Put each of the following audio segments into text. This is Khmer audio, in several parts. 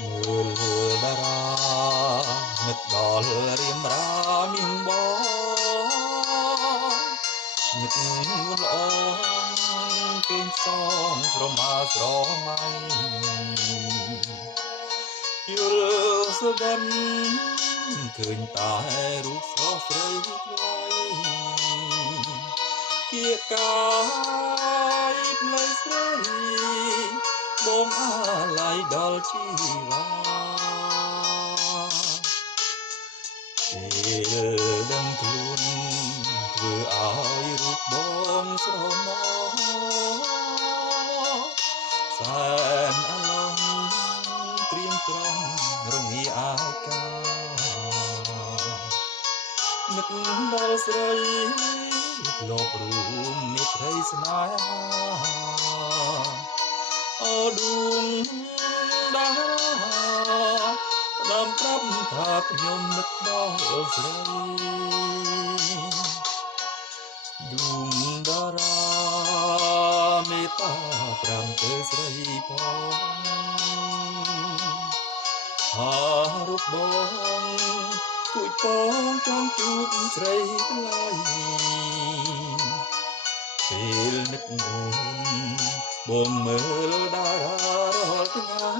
មើលតារានឹកដល់រៀមរាមានបងនឹកនួនល្អគេងសងស្រមាស្រមៃយល់សបិនឃើញតែរូបស្រស់ស្រីថ្លៃគៀកកាយផ្លូវស្រីបងអាឡ័យដល់ជីវ៉ាពេលដឹងខ្លួនធ្វើឲ្យរូបបងស្រមោសែនអាឡងត្រៀមត្រង់រងាអាកានឹកដល់ស្រីធ្លាប់រួមនិភ័យស្នេហាអដួងតាដើមប្រាប់ថាខ្ញុំនឹកដល់ស្រីដួងតារាមេត្តាប្រាំទៅស្រីផងហារូបបងគួយពងចង់ជួបស្រីថ្លៃពេលនឹកអូនបងមើលតារារាល់ថ្ងៃ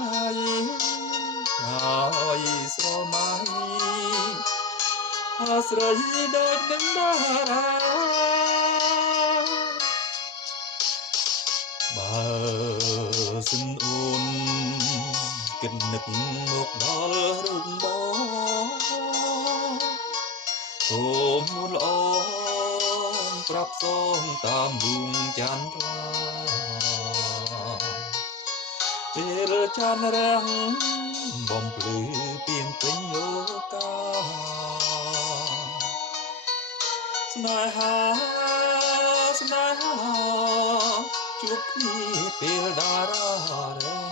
ហើយស្រមៃអាស្រ័យដូចនឹងតារាបើសិនអូនគិតនឹកមកដល់រូបបងអូននួនល្អប្រាប់សងតាមដួងច័ន្ទថ្លាពេលច័ន្ទរាំងបំភ្លឺពីងពេញលោកាស្នេហាស្នេហាជួបគ្នាពេលតារា